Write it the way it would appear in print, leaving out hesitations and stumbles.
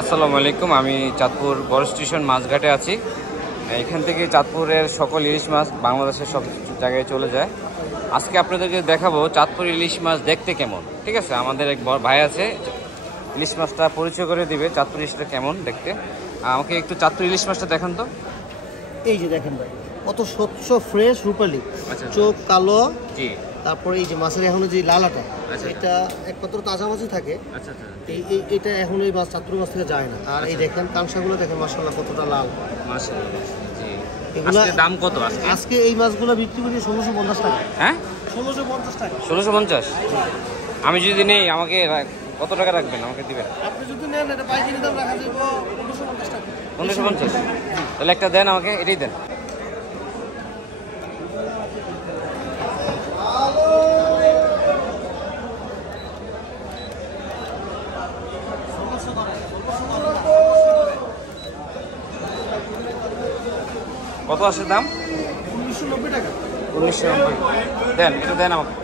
আসসালামু আলাইকুম। আমি চাঁদপুর বড় স্টেশন মাছঘাটে আছি। এখান থেকে চাঁদপুরের সকল ইলিশ মাছ বাংলাদেশের সব জায়গায় চলে যায়। আজকে আপনাদেরকে দেখাবো চাঁদপুর ইলিশ মাছ দেখতে কেমন। ঠিক আছে, আমাদের এক ভাই আছে, ইলিশ মাছটা পরিচয় করে দিবে চাঁদপুর ইলিশটা কেমন দেখতে। আমাকে একটু চাঁদপুর ইলিশ মাছটা দেখান তো। এই যে দেখেন ভাই, কত স্বচ্ছ ফ্রেশ রূপালি, আচ্ছা, চোখ কালো। জি। তারপরে এই যে মাছের এখনো যে লালাটা, আচ্ছা, এটা একমাত্র তাজা মাছই থাকে। আচ্ছা আচ্ছা, এটা এখন এই মাছ চাঁদপুর মাছ থেকে যায় না। আর এই দেখেন কাঁকড়াগুলো দেখেন মাশাআল্লাহ কতটা লাল। মাশাআল্লাহ। জি। এগুলা আজকে দাম কত আজকে এই মাছগুলো বিক্রি করি 1650 টাকা। হ্যাঁ, 1650 টাকা। 1650। আমি যদি নেই আমাকে কত টাকা রাখবেন, আমাকে দিবেন? আপনি যদি নেন এটা পাইকারি দাম রাখা যাবে 1550 টাকা। 1550? তাহলে একটা দেন আমাকে, এটাই দেন। কত আসে দাম? 1990 টাকা। 1990 দেন, এটা দেন আমাকে।